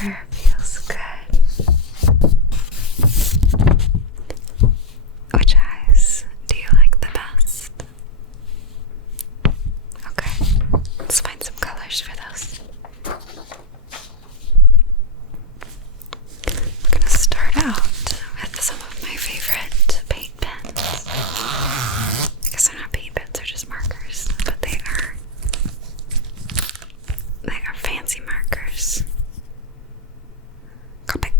color feels good. Which eyes do you like the best? Okay, let's find some colors for those. We're gonna start out with some of my favorite paint pens. I guess they're not paint pens, they're just markers, but they are fancy markers. Copic.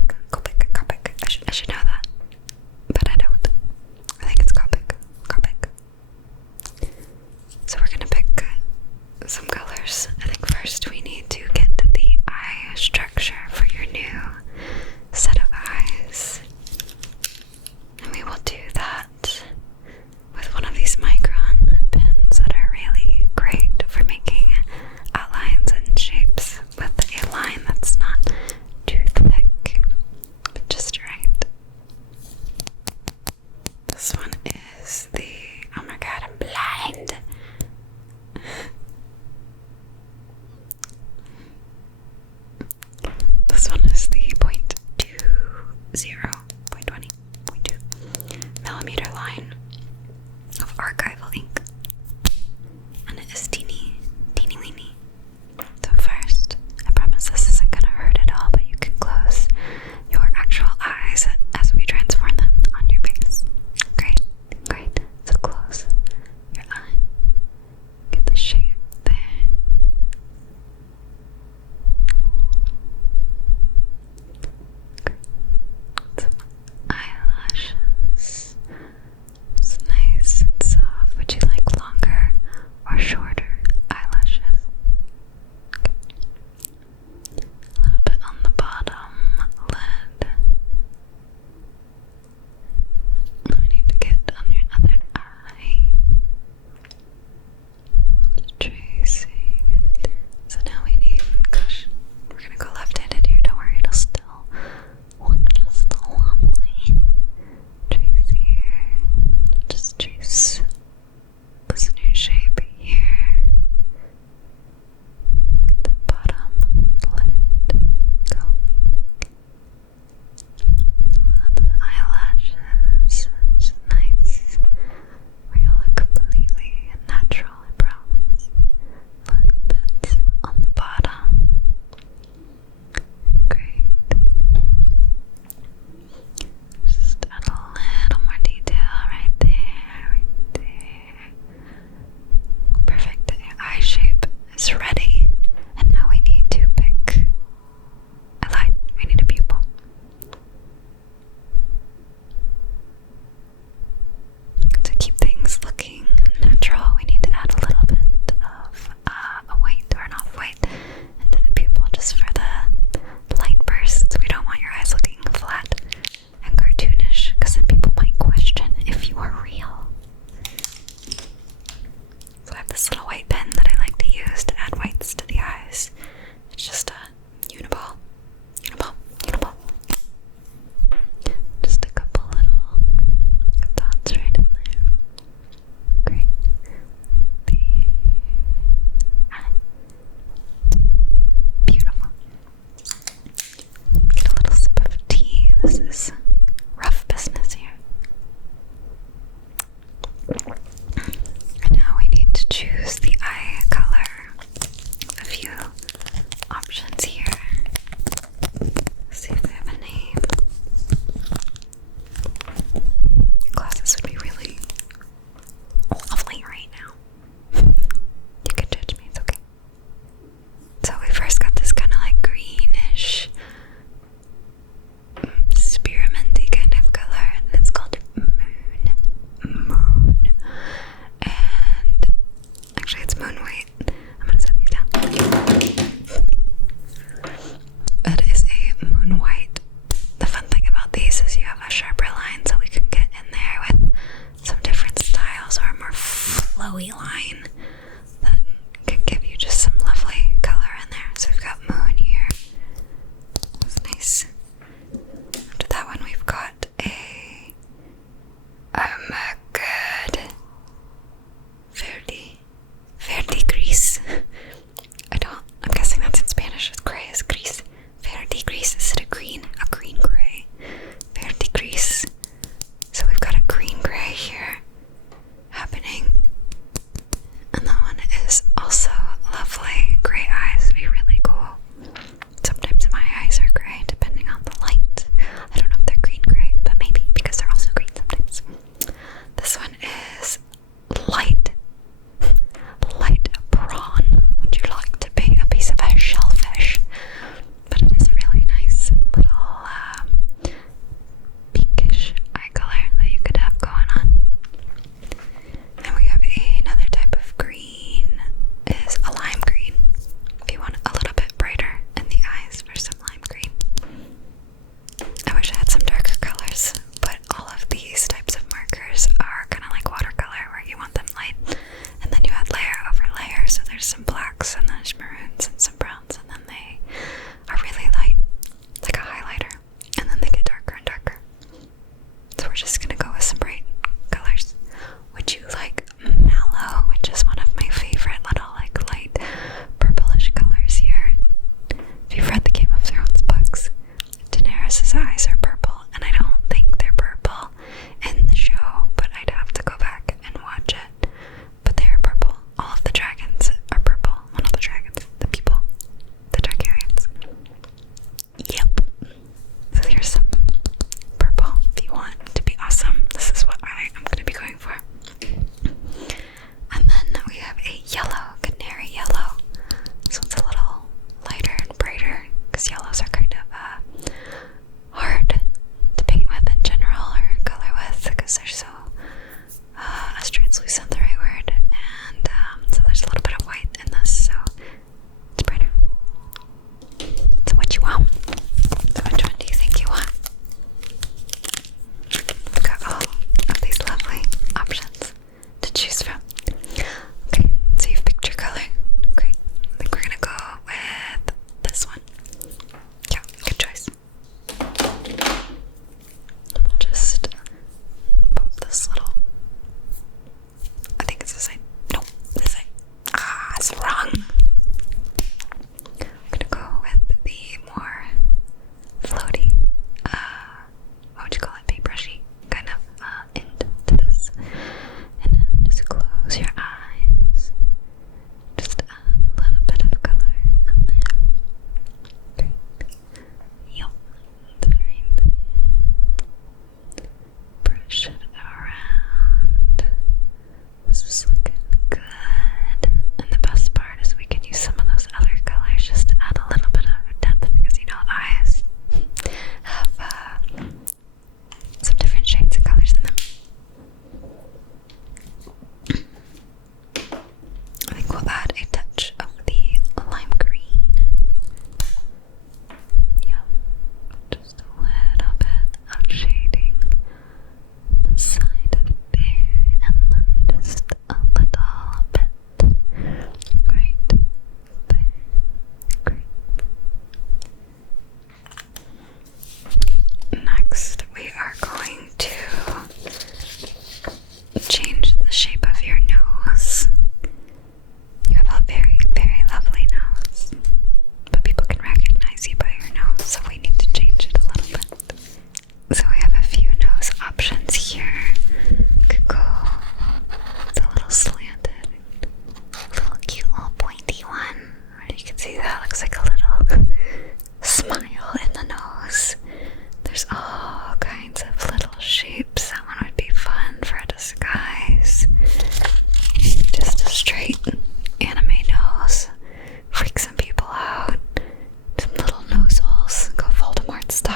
I should know that, but I don't. I think it's Copic. So we're gonna pick some colors. I think first we need to get the eye structure for your new set of eyes. And we will do that with one of these micron pens that are really great for making outlines and shapes with a line that's not too thick, but just right. This one is the, oh my god, I'm blind. This one is the 0.20 millimeter line of archival ink, and it is teeny weeny. So first, I promise this isn't gonna hurt at all, but you can close your actual eyes as we transform them on your face. Great. So close your eye. Get the shape there. Some eyelashes. It's nice and soft. Would you like longer or shorter eyelashes? A little bit on the bottom lid. Now we need to get on your other eye. Just tracing. So now we need, gosh, we're gonna go left-handed here. Don't worry, it'll still look just lovely. Trace here. Just trace this new shape here. Get the bottom lid going. The eyelashes, just nice. Where you look completely natural, I promise. A little bit on the bottom. Great. Just add a little more detail right there. Perfect. Your eye shape is ready. And now we need to pick a line. We need a pupil. To keep things looking natural, we need to add a little bit of a white or an off-white into the pupil just for the light bursts. We don't want your eyes looking flat and cartoonish, because then people might question if you are real. So I have this little white pen that I like to use to add whites to the eyes. It's just a uniball. Just a couple little dots right in there. Great. The eye. Beautiful. Get a little sip of tea. This is rough business here. And now we need to choose the eye color. A few options here. Let's see if they have a name. Glasses would be really lovely right now. You can judge me, it's okay. So we first got this kind of like greenish spearmint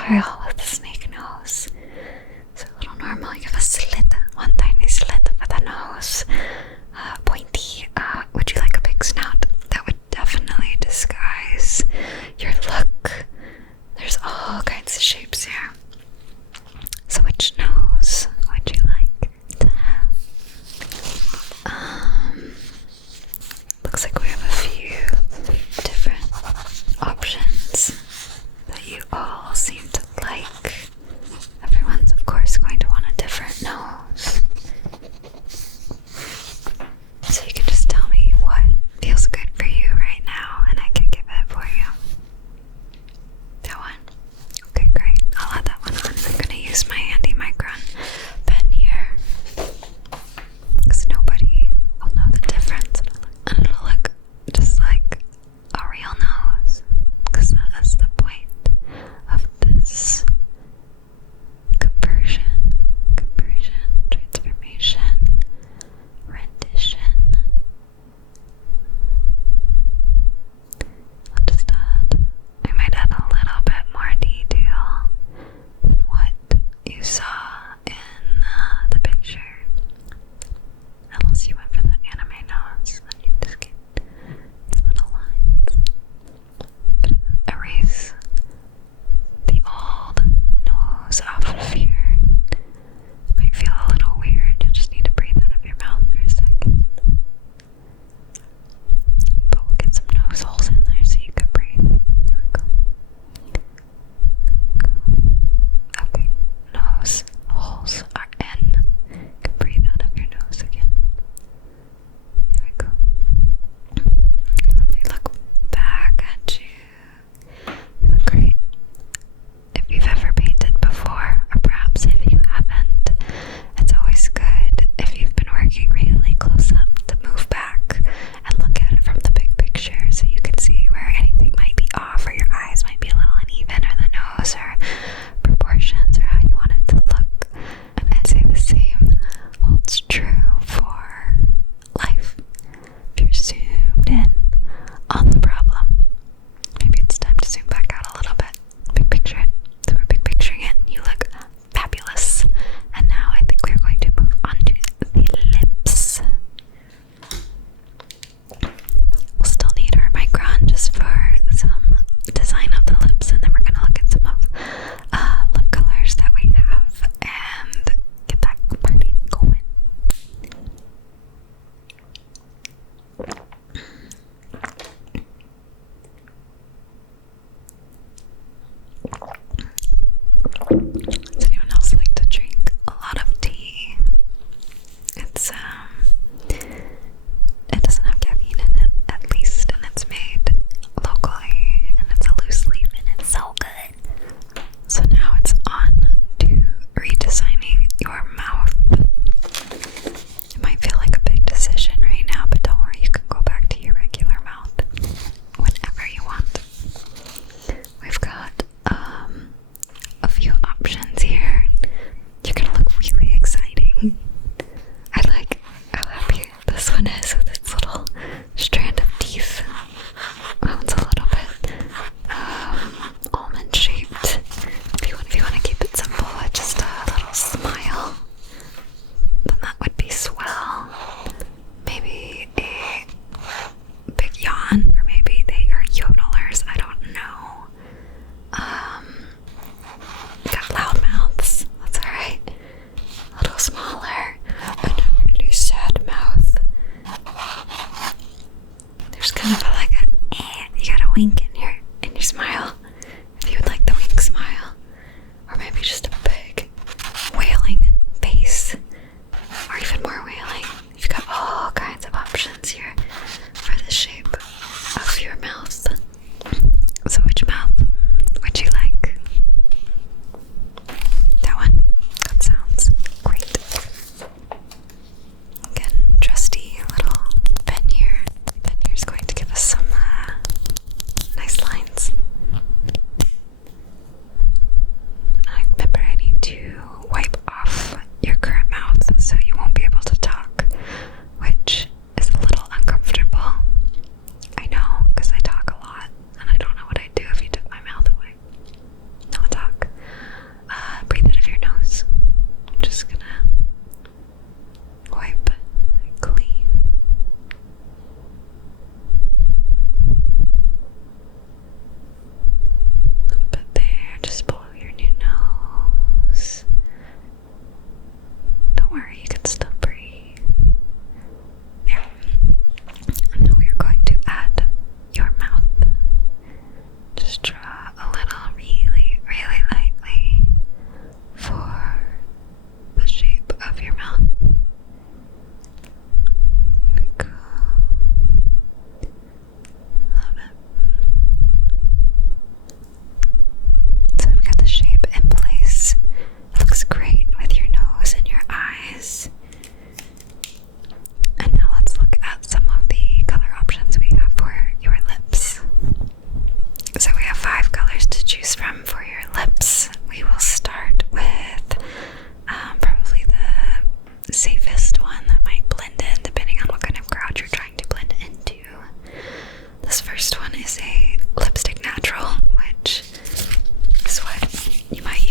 style with a snake nose. So a little normal. You have a slit, one tiny slit for the nose. Pointy. Would you like a big snout? That would definitely disguise your look. There's all kinds of shapes here. So which nose would you like to have? Looks like we have a few different options that you all seem to like. Everyone's of course going to want a different nose. So you can just tell me what feels good for you right now and I can give it for you. That one? Okay, great.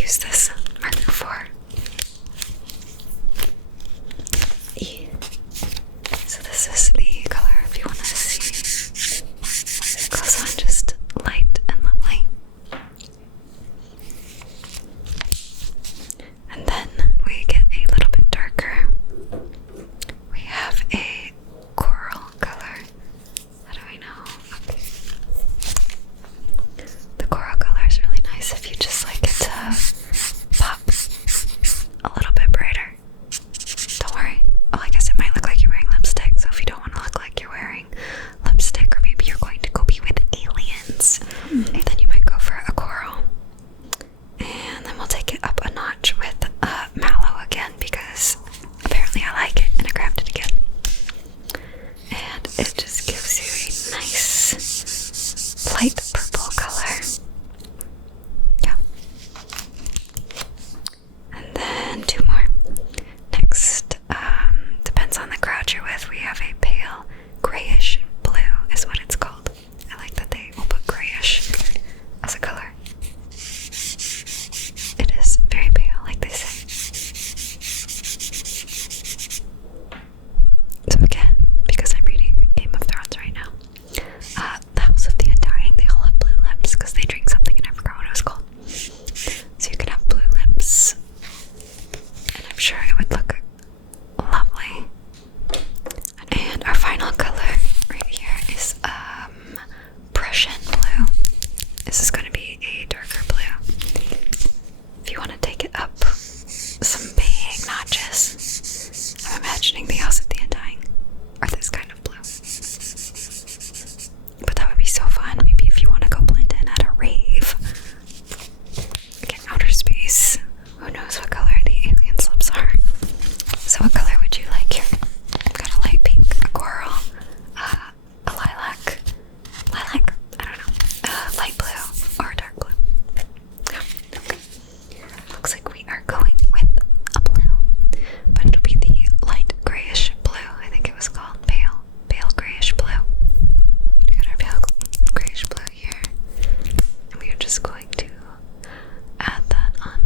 use this marker for E. So this is the color if you want to see. It goes on just light and lovely. And then we get a little bit darker. We have a coral color. How do I know? Okay. The coral color is really nice if you just like it to pop a little bit brighter. Don't worry. Oh, I guess it might look like you're wearing lipstick, so if you don't want to look like you're wearing lipstick, or maybe you're going to go be with aliens, then you might go for a coral. And then we'll take it up a notch with mallow again, because apparently I like it and I grabbed it again. And it just gives you a nice light purple color. Yeah. And then two more. Next, depends on the crowd you're with, we have a pale grayish blue is what it's called. I like that they will put grayish as a color. It is very pale, like they say. So again, because I'm reading Game of Thrones right now, the House of the Undying, they all have blue lips because they drink something and I forgot what it was called. So you can have blue lips, and I'm sure it would look lovely. And our final color right here is Prussian Blue. This is going to be a darker blue. If you want to take it up some big notches, I'm imagining the House of the Undying, or this kind of blue. But that would be so fun. Maybe if you want to go blend in at a rave, like in outer space. Who knows what color the aliens' lips are? So what color would you like here? I've got a light pink, a coral, a lilac, I don't know, light blue, or a dark blue. Yeah, okay. Looks like we are going with a blue, but it'll be the light grayish blue. I think it was called pale grayish blue. We got our pale grayish blue here, and we are just going to add that on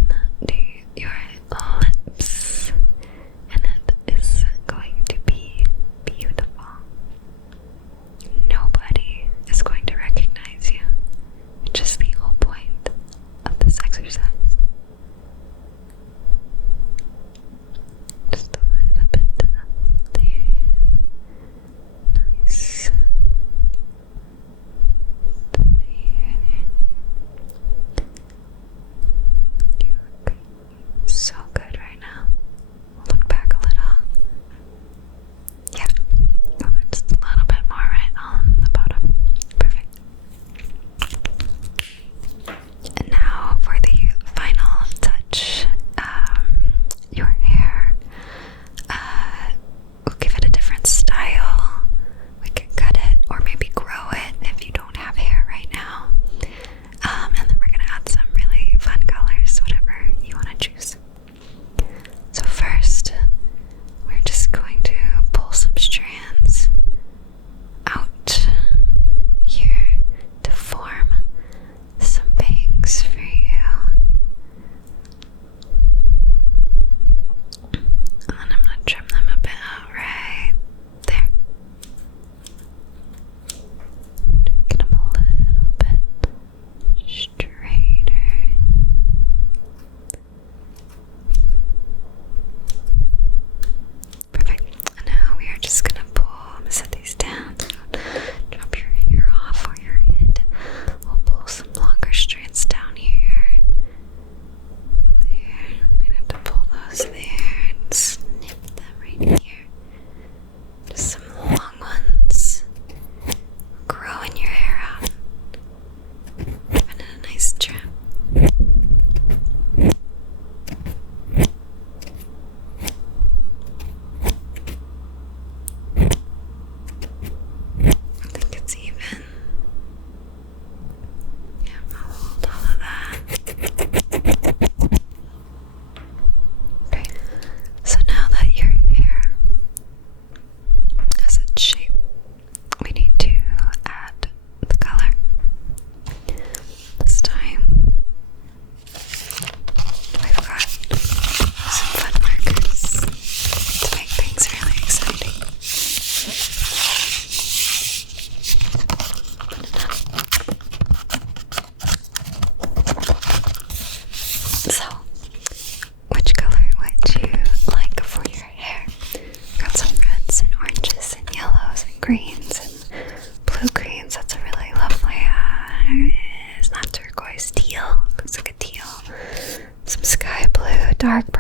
So, which color would you like for your hair? Got some reds and oranges and yellows and greens and blue greens. That's a really lovely, it's not turquoise, teal. Looks like a teal. Some sky blue, dark